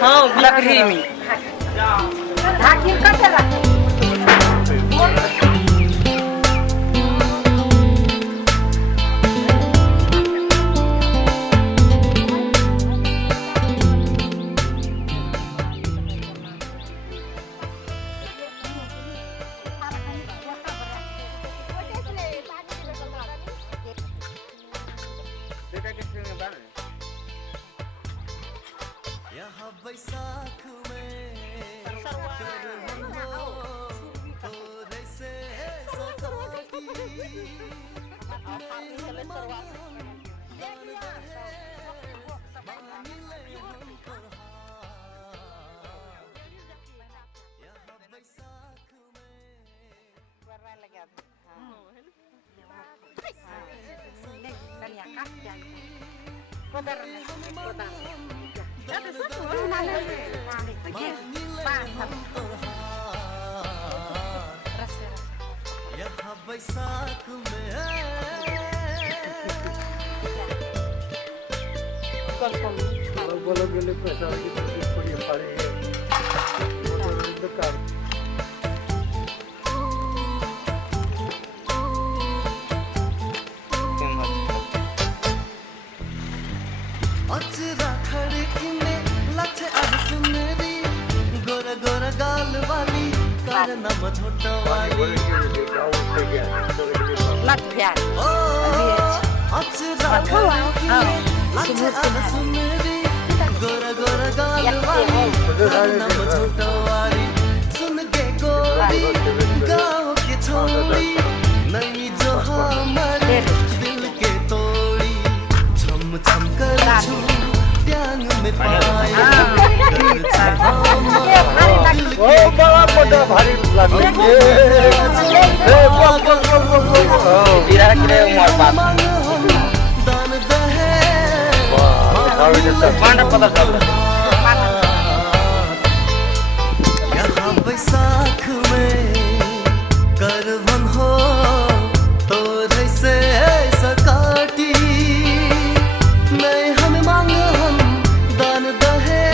हाँ लकड़ी में यहाँ बैसाख में थोड़े से सजाती यहाँ बैसाख में बोलो गेले पैसा की पड़ी पड़ी दुकान अचरा खड़की में लच्छे अब सुनरी गोरा गोरा गाल वाली कार नम छोटा वाली ओ अचरा खड़की में लच्छे अब सुनरी गोरा गोरा गाल वाली कार नम छोटा वाली सुन के गोरी गाँव के छोड़ी नहीं जो हमारे दिल के तोड़ी छम छम कर छू प्यान में पाया ओ बड़ा मोटा भारी लगे दान दहे यहाँ बैसाख में करवन हो तो जैसे सकाटी नहीं हमें मांग हम दान दहे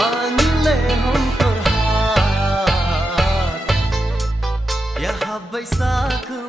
मांग ले हम तोहार यहाँ बैसाख में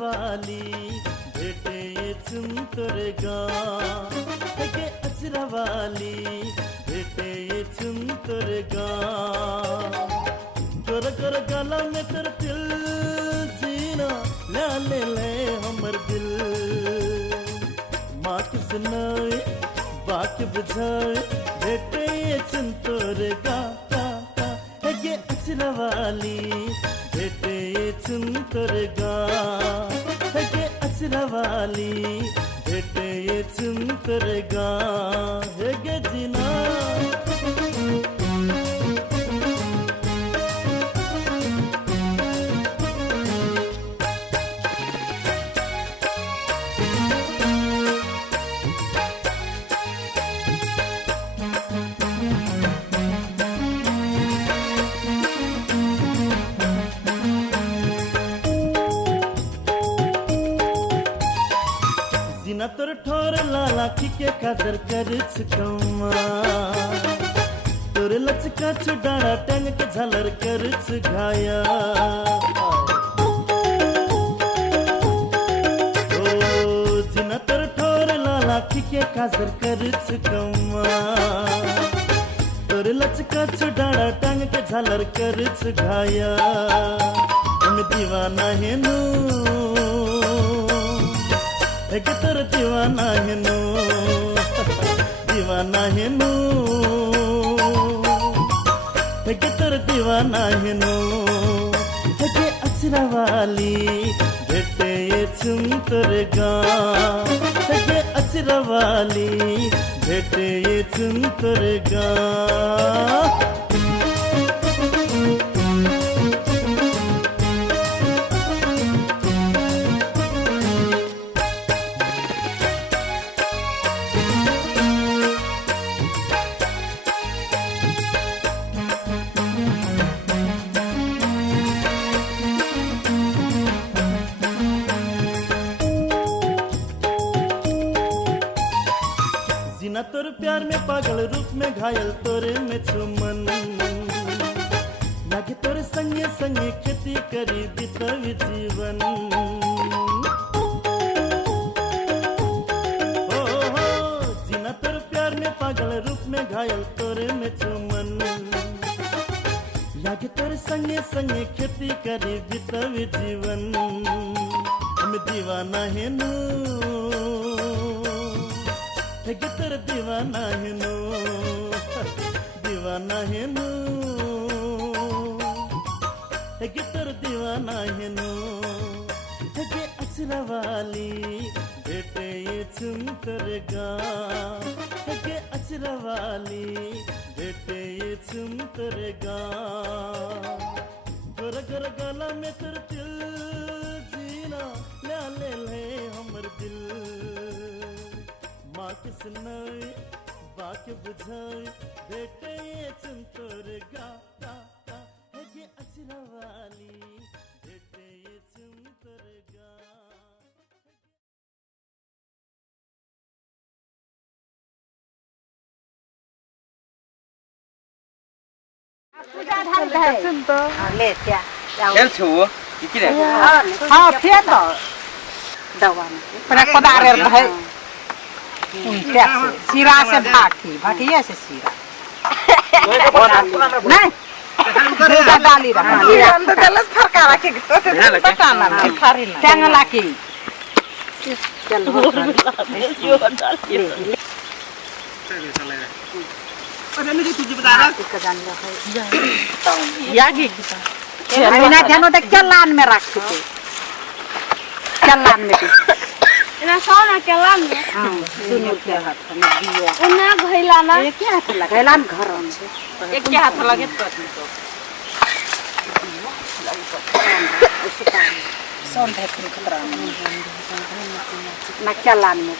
वाली बेटे तुम तुरगा के अचरा वाली बेटे तुम तुरगा कर कर गला में तेरे दिल जीना ले ले ले हमर दिल माँ के सुनाए बात बुझाए बेटे तुम तुरगा के अचरा वाली बेटे तुम तुरगा के अचरा वाली बेटे तुम तुरगा है गे जीना जीना तोर ठोर लाला के काजर कर कमा तोर लचका छुडाड़ा टंग के झालर कर घाया ओ जीना तोर ठोर लाला के काजर कर कमा तोर लचका छुडाड़ा टंग के झालर कर घाया हम दीवाना है नू एक तोर दीवाना हेनु दीवाना हेनु एक तोर दीवाना हेनु हेगे अचरा वाली भेटे छुम तोर गाँव हेगे अचरा वाली भेटे छुम तोर गाँव जीना तोर प्यार में पागल रूप में घायल तोरे में छुमन लागे तोरे संगे संगे खेती करी बितावी जीवन हो जीना तोर प्यार में पागल रूप में घायल तोरे में छुमन लागे तोरे संगे संगे खेती करी बितावी जीवन हम दीवाना हेनु हेगे तोर दीवाना हेनु दीवाना हेनु हेगे तोर दीवाना हेनु हेगे अचरा वाली भेटे छुम तोर गाँव हेगे अचरा वाली भेटे छुम तोर गाँव गोर गोर गला में तोर दिल जीना ल्या ले ले हमर दिल माँ के सुनाई बाके बुझाई बेटे ये चुनतोर गा गा गा हेगे अचरा वाली बेटे ये चुनतोर गा खेल छु इकिरे हाँ फिर तो दवाने पर पदारे भाई सीरा से भाटी भाटिया से सीरा नहीं दूधा डाली रहा हम तो गलत फरका रखे पता ना खारी ना टंगला की चलो अरे मुझे तुझे बता रहा यागी बिना ध्यान तक चलान में रख के चलान में ना सोना के लान में हां सुनो के हाथ में दिया उन्ना घइला ना ये क्या हाथ लगैला न घर में एक के हाथ लगे तो सोन दे तुम खतरा ना चलान में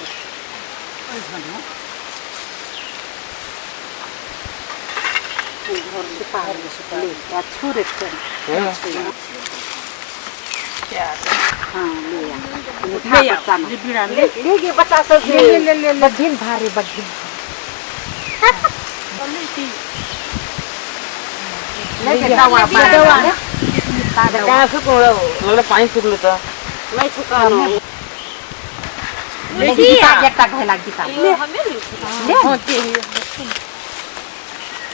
घर से बाहर से ले या छुरे क्या हां ले आ ले के बच्चा सब ले बधिन भारी बधिन ले के दवा कहाँ से कोड़ा लगले पानी सुखले त नहीं छुका ले गीता एकटा घैला गीता ले ले होती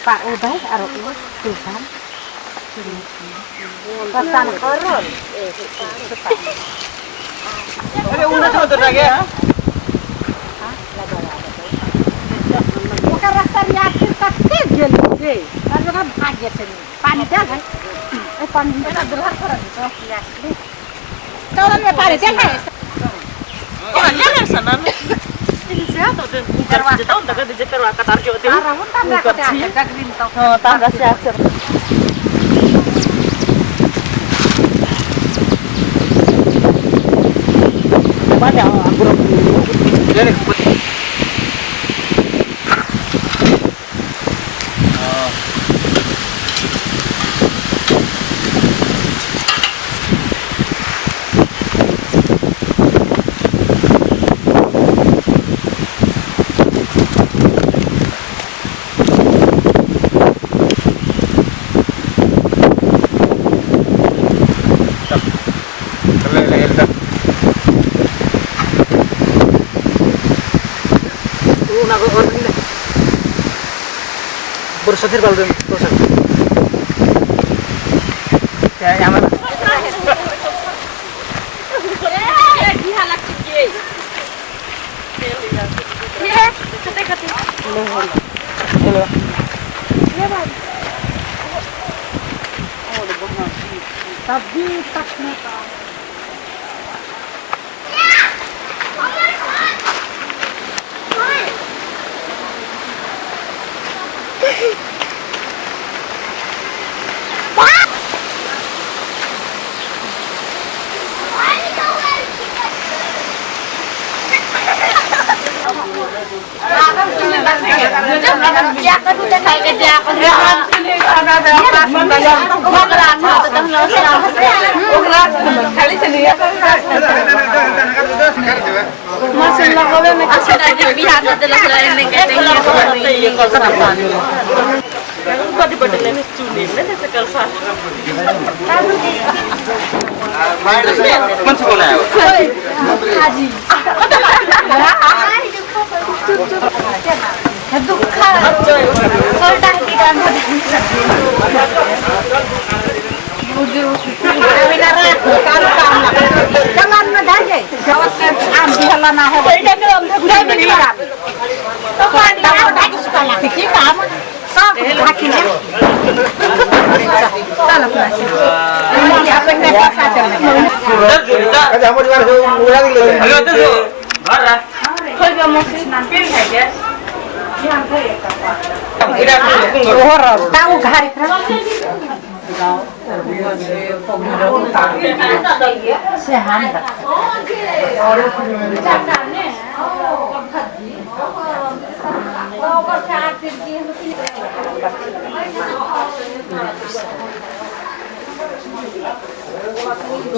पा ओ भाई आरो तू जान पतान करो अरे उन्हें तो उधर लगे ओकर रास्ता या फिर कते गेल रे और जगह भाग गए थे पानी दे भाई ए पानी का दुल्हा कर दो ले चौरन में पानी दे है ओ ले सना से तो दे करवा देता हूं तक दे करवा कतार के होते अरे उन तब का गग्रीन तो हां तांगा से अक्सर बाजा अंगुर ले Bersafir kalau dengan bersafir. Ya, yang mana? सब्जी तक में Masih lakukan masih ada pihak adalah selain Iya kalau kenapa? Kok dibandingin ini cunin, ini sekal sah. Jalan medanya, jawab ambil lana hebat. Udah meninggal. Tuhan tahu dah sekolah kita mah. Sok hakinya. Salah pulasi. Ini apa yang dah saja. Ada mau dengar ulang lagi. Ayo tuh, marah. Kau juga masih nanti saja. Tahu hari sehat.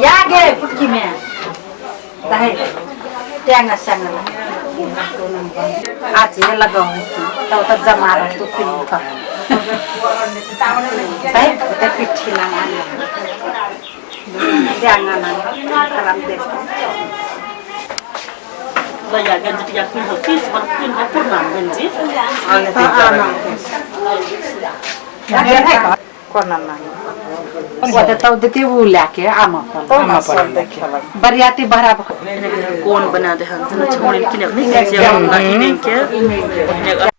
Ya ge putki में ताहे त्यांगा सांगला आज ये लगाओ तो जमा रहा तो फिर का ताहे ते पिठी लगा त्यांगा ना कलम दे Layakan jadi yakin hati semakin aku nambah sih. देती वो लाके आमा बरियाती भरा कौन बना दे हम तो छोड़ने की नहीं कैसे हम ना इन्हें क्या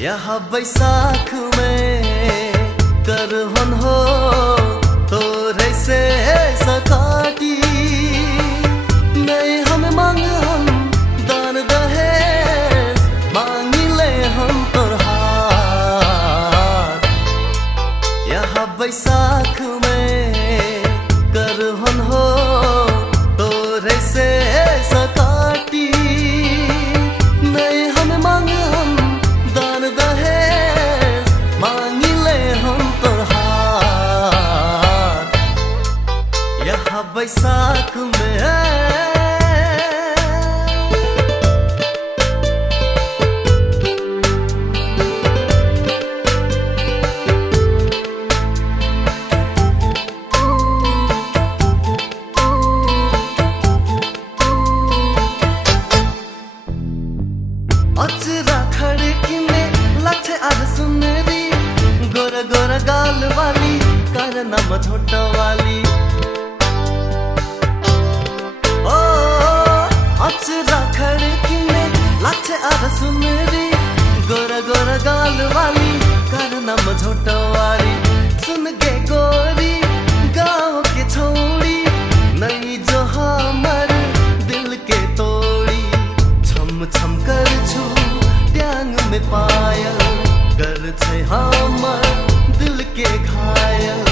यहाँ बैसाख में करहन हो तोरे से सकाटी नहीं हम मांग हम दान दहे मांगी ले हम तोर हाथ यहाँ बैसाख में करहन हो तोरे से सकाटी नहीं हम मांग हम दान दहेज मांगी ले हम तोर हाथ यहाँ बैसाख में अचरा खड़की में लच्छे अर सुनरी गोरा गोरा गाल वाली करनम छोटा वाली ओ अचरा खड़की में लच्छे अर सुनरी गोरा गोरा गाल वाली करनम छोटा वाली सुन के गोरी गाँव के छोड़ी नहीं जो हमर दिल के तोड़ी छम छम कर छू ट्यांग में पायल कर छे हमर दिल के घायल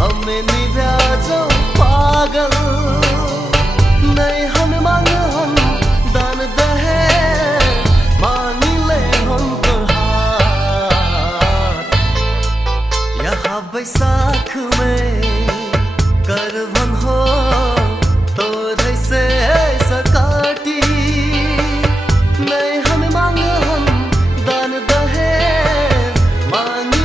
हमें निभा जो पागल नहीं हम मांग हम दान दहे मांगी ले हम तोर हाथ यहाँ बैसाख में करवन हो तोरे से सकाटी नहीं हम मांग हम दान दहे मांगी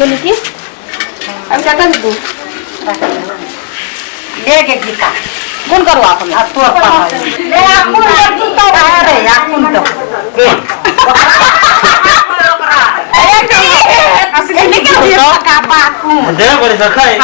केली की आम्ही काय करू ले गे गीता कोण करू आपण तू ले आपण तू तो अरे आपण तो असले नाही के का बाकू दे बरे सखाय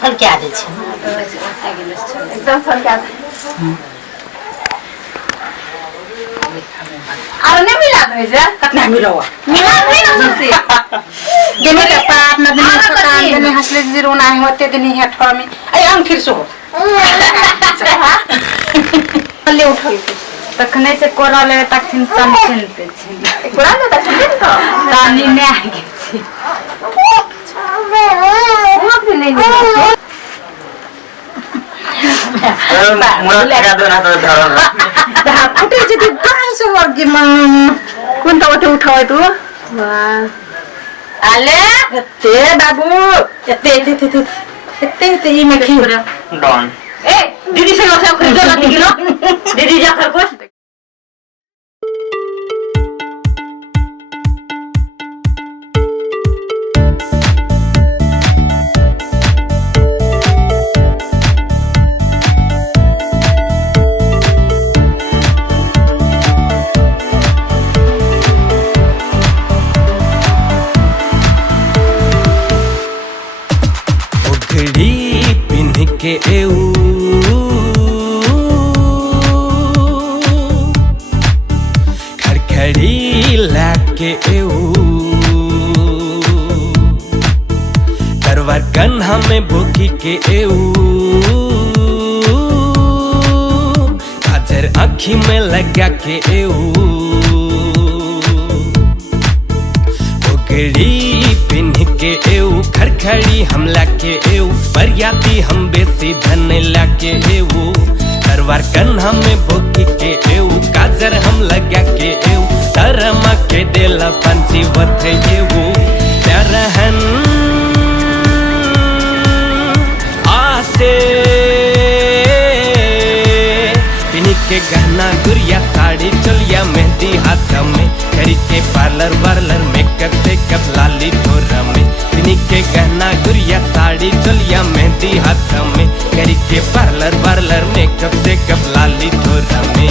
फल क्या दे छै एकदम फल क्या और नहीं मिला भेजा कितना मिलो मिला नहीं ना सुसी देने का पाप न देने का देने हंसले जीरो ना है होते देने है ठोर में अरे हम फिर सो ले उठल तखने से कोरा ले तक चिंतन चिंते छी कोरा ले तक चिंते तो तानी ने आ गई छी वो भी नहीं मुळा काय दोन हात धरून दहा फुटायचे ते काय सो वर्गी मग कोणता वाटे उठावाय तू आले ते बाबू ते ते ते ते ते ते ये में खीर डॉन ए दीदी से वैसे खरीदो ना किलो दीदी जा कर को के एऊ खड़खड़ी लाके एऊ तरवार कन्हा में भूखी के एऊ काजर आँखी में लगा के एऊ ओगड़ी पिन्ह के एऊ खड़खड़ी हमला के एऊ बरियाती हम बेसी धन लाके एऊ तरवार कन्हा में भोगी के एऊ काजर हम लगा के एऊ तरमा के देला पंछी वथे एऊ प्यारहन आसे पिनी के गहना गुड़िया साड़ी चोलिया मेहंदी हाथ में करी के पार्लर वार्लर मेकअप से कप लाली ठोरा में पिनी के गहना गुड़िया साड़ी चोलिया मेहंदी हाथ में करी के पार्लर वार्लर मेकअप से कप लाली ठोरा में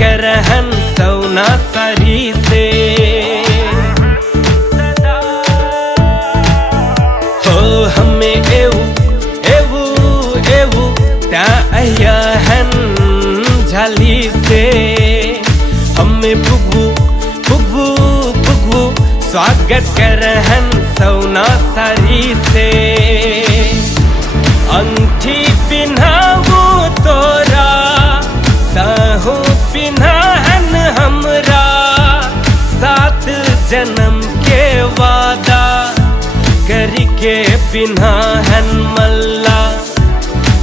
करहन सौना सारी से हो हमें एवू एवू एवू त्या अयहन झाली से हमें बुगबू बुगबू बुगबू स्वागत करहन सौना सारी से अंगठी पिन्हावू तोरा साहू पिन्हाहन हमरा सात जन्म के वादा करके पिन्हाहन मल्ला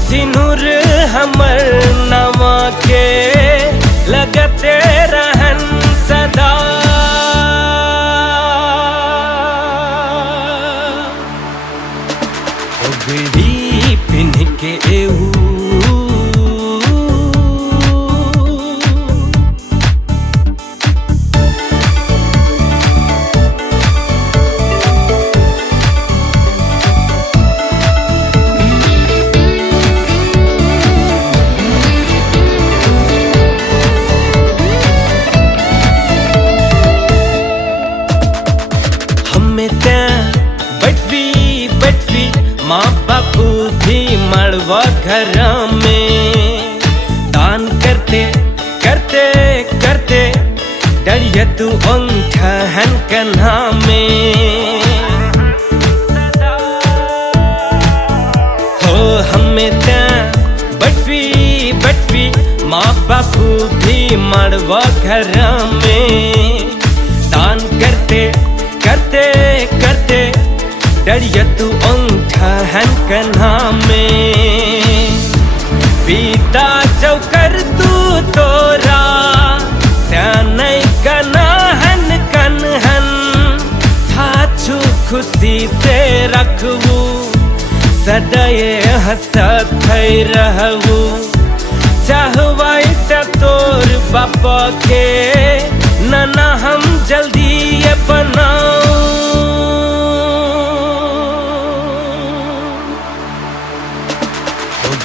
सिनुर हमर नवा के लगते रहन सदा बिड़ी पिन्ह के एऊ माँ बापू भी मड़वा घर में दान करते करते करते डरिया तू अंगठहन कन्हा में हो हमें बटवी बटवी माँ बापू भी मड़वा घर में दान करते करते करते डरिया तू अंगठहन कन्हा में पीता चौकर तू तोरा नहीं कनाहन कन्हन थाचू खुशी से रखबू सदैये हंसत रहबू चाहवाई तोर बापा के नना हम जल्दी बनाऊ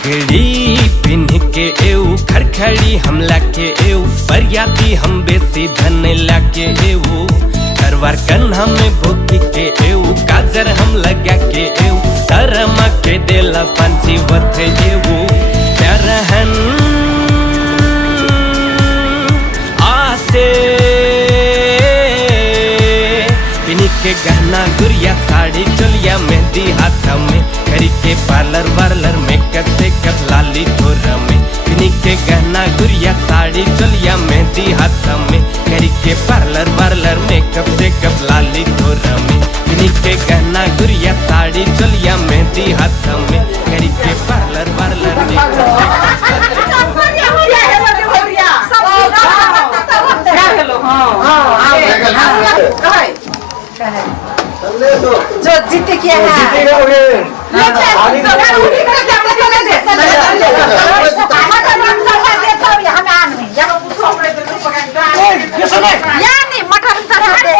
घड़ी पिन्ह के एऊ खड़खड़ी हम लाके एऊ बरियाती हम बेसी धन लाके एऊ तरवार कन्हा में भोगी के एऊ काजर हम लगा के एऊ तरमा के देला पंची वथे एऊ तरहन आसे पिनी के गहना गुड़िया साड़ी चोलिया मेहंदी हाथ में करी के पार्लर वार्लर मेकअप से कप लाली थोड़ा में पिनी के गहना गुड़िया साड़ी चोलिया मेहंदी हाथ में करी के पार्लर वार्लर मेकअप से कप लाली थोड़ा में पिनी के गहना गुड़िया साड़ी चोलिया मेहंदी हाथ में करी के पार्लर वार्लर जो जीत किया है मटन चढ़ा दे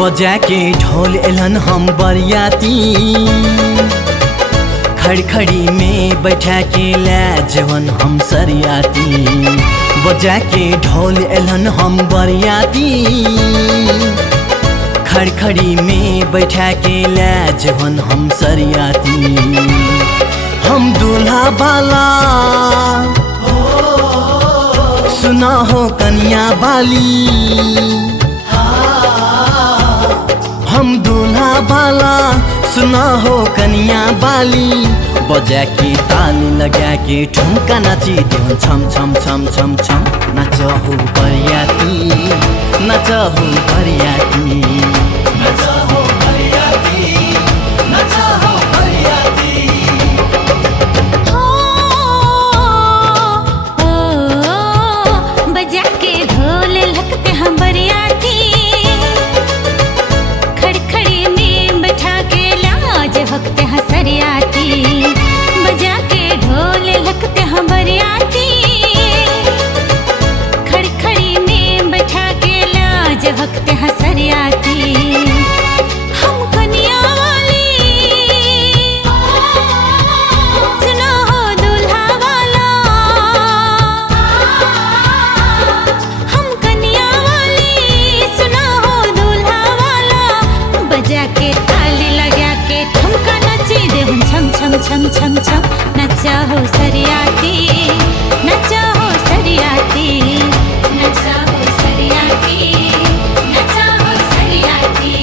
बजा के ढोल एलन हम बरियाती खड़खड़ी में बैठा के ला जवन हम सरियाती बजा के ढोल एलन हम बरियाती खड़खड़ी में बैठा के ला जवन हम सरियाती हम दूल्हा वाला सुना हो कन्या बाली हम दूल्हा वाला सुना हो कनिया बाली बजा के ताली लगा के ठुमका नाची देउन छम छम छम छम छम नाच हो बरियाती नाच हो बरियाती नाच हो बरियाती नाच हो बरियाती बजा के ढोल लगते हम बरियाती खड़खड़ी में बैठा के लाज भगते हैं सरियाती बजा के ढोल लगते हैं बरियाती खड़खड़ी में बैठा के लाज भगते हैं सरियाती हम कन्या वाली सुनो हो दूल्हा वाला हम कन्या वाली सुनो हो दूल्हा वाला बजा के ताली लगा के ठुमका नची दे हम छम छम छम छम छम नचा हो सरियाती नचा हो सरियाती नचा हो सरियाती नचा हो सरियाती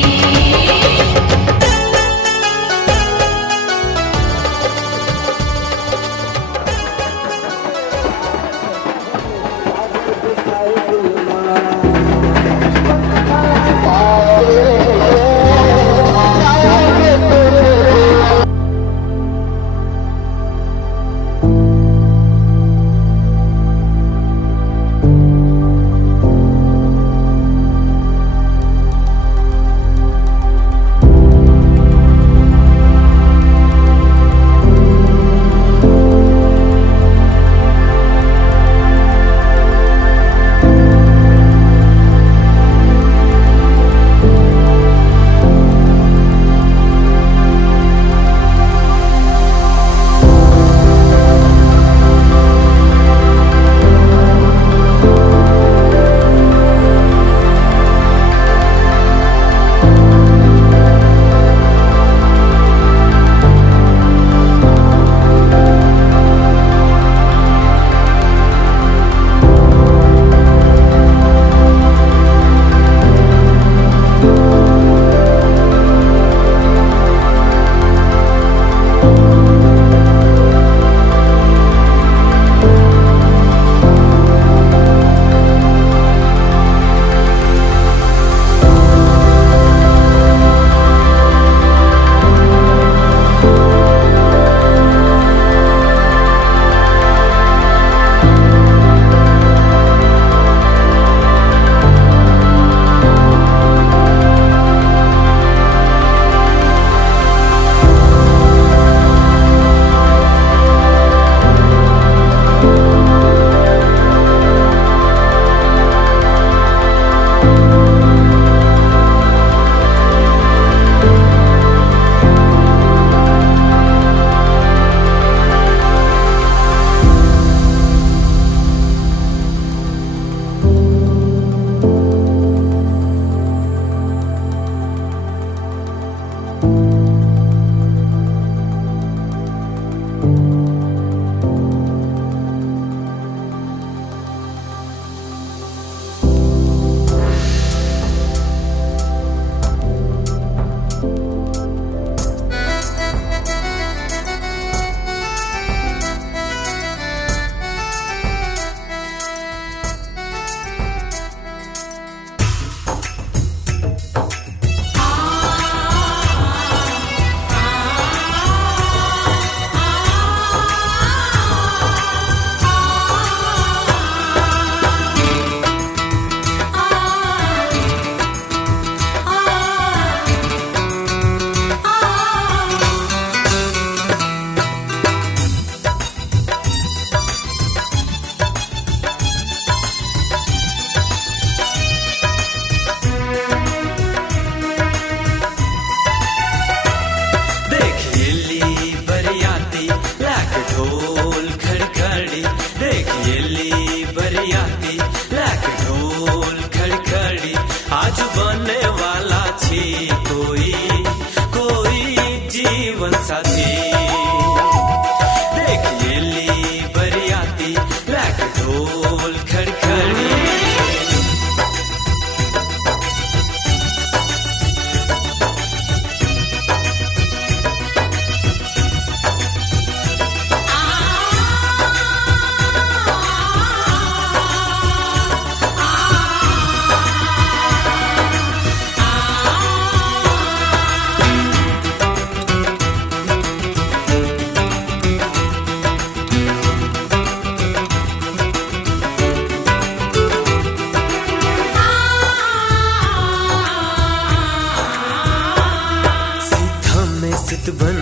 बन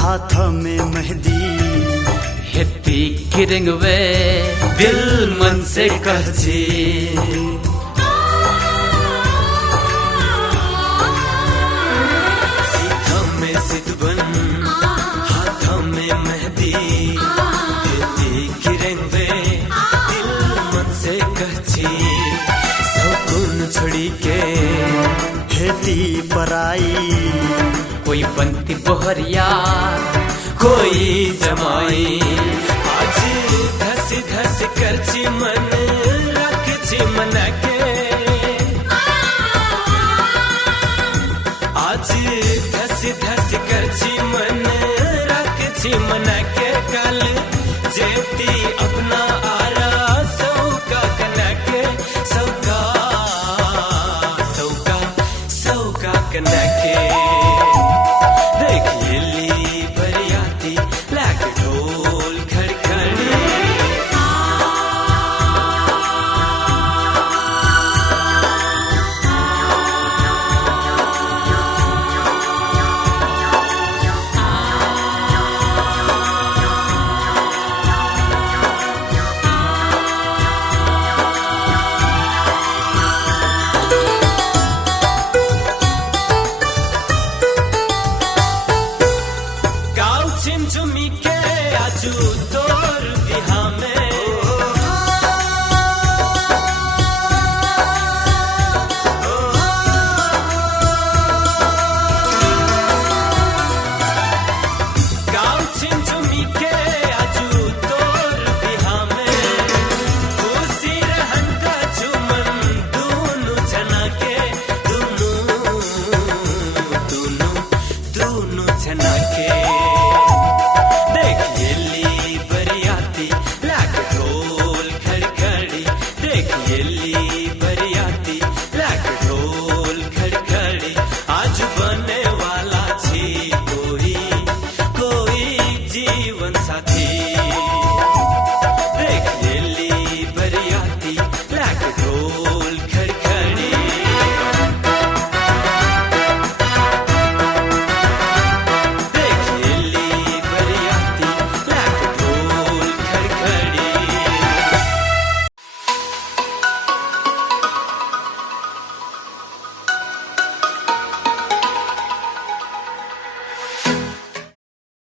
हाथ में मेहंदी हेती किरंग वे दिल मन से कहची सीधा में सिद्ध बन हाथ में मेहंदी हेती किरंग वे दिल मन से कहची सौकुन छोड़ी के हेती पराई कोई बनती बोहरिया कोई जमाई आज धस धस करची मन